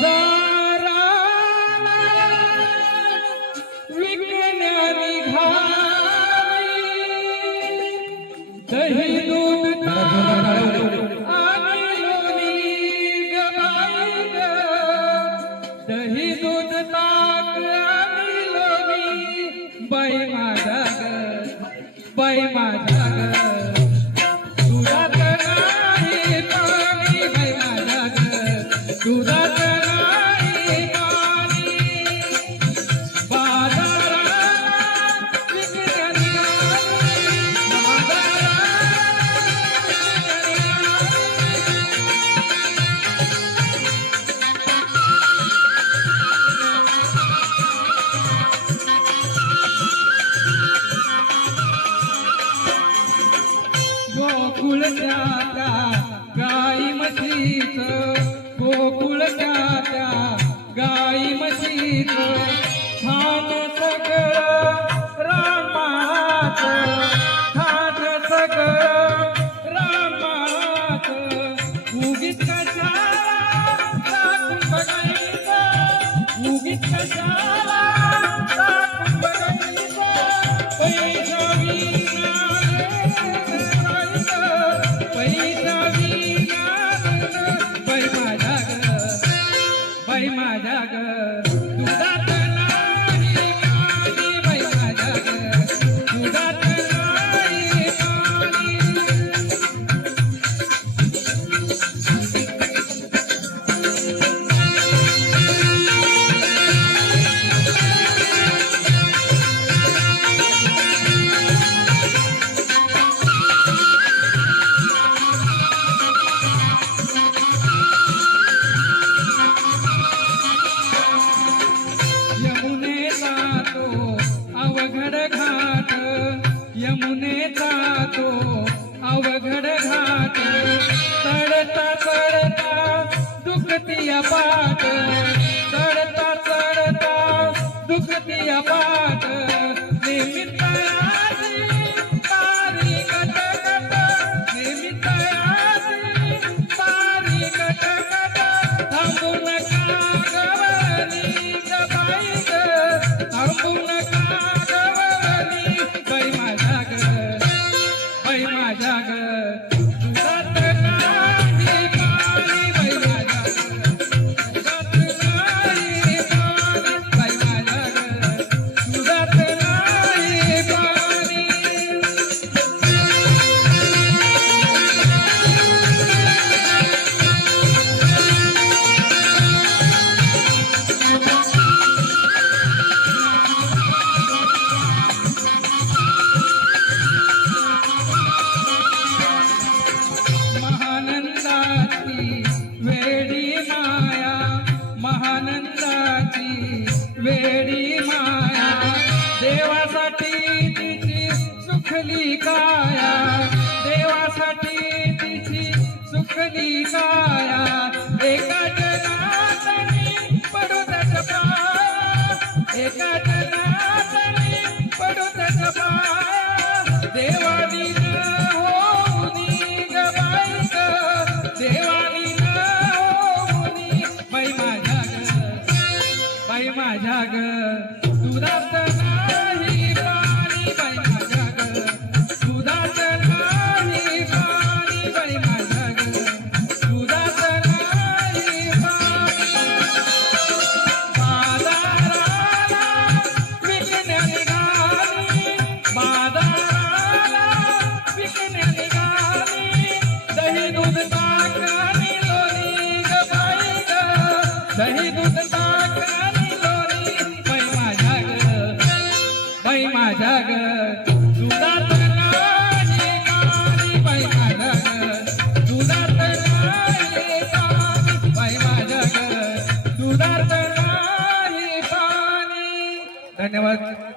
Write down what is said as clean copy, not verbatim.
बाजाराला विकण्या निघाली दही दूध आणि लोणी ग बाई ग, दही दूध ताक आणि लोणी बाई माझा ग, बाई माझा ग, दुधात नाही पाणी बाई माझा ग, दुधात नाही पाणी. बाजाराला विकण्या निघाली, गोकुळच्या त्या गाई म्हशीचं, गोकुळच्या त्या गाई म्हशीचं खान सगळं रामाचं, खान सगळं रामाचं. उगीच कशाला टाकून बघायचं, उगीच कशाला टाकून बघायचं, पैसा विना बाई माझ्या ग, दुधात नाही पाणी बाई माझ्या ग, दुधात नाही पाणी. यमुनेचा तो अवघड घाट, यमुनेचा तो अवघड घाट, चढता चढता दुखतीया पाट, चढता चढता दुखतीया पाट. निमित्ताची पारी कटकट, निमित्ताची पारी कटकट, थांबू नका गवळणी ग बाई ग, थांबू नका गवळणी बाई माझ्या ग, बाई माझ्या ग, दुधात नाही पाणी बाई माझ्या ग, दुधात नाही पाणी बाई माझ्या ग, दुधात नाही पाणी. महानंदाची वेडी माया, महानंदाची वेडी माया, देवासाठी तिची सुखली काया, देवासाठी तिची सुखली काया. एका जनातनी पडू त्याच्या पाया, एका जनातनी पडू त्याच्या पाया, देवानी न होऊनी ग बाई ग, देवानी न होऊनी बाई माझ्या ग, बाई माझ्या ग, दुधात नाही पाणी बाई माझ्या ग, दुधात नाही पाणी बाई माझ्या ग, दुधात नाही पाणी. बाजाराला विकण्या निघाली, बाजाराला विकण्या निघाली, दही दूध ताक आणि लोणी ग बाई ग, दही दूध ताक आणि लोणी बाई माझ्या ग, बाई माझ्या ग, दुधात नाही पाणी बाई माझ्या ग, दुधात नाही पाणी बाई माझ्या ग, दुधात नाही पाणी. धन्यवाद.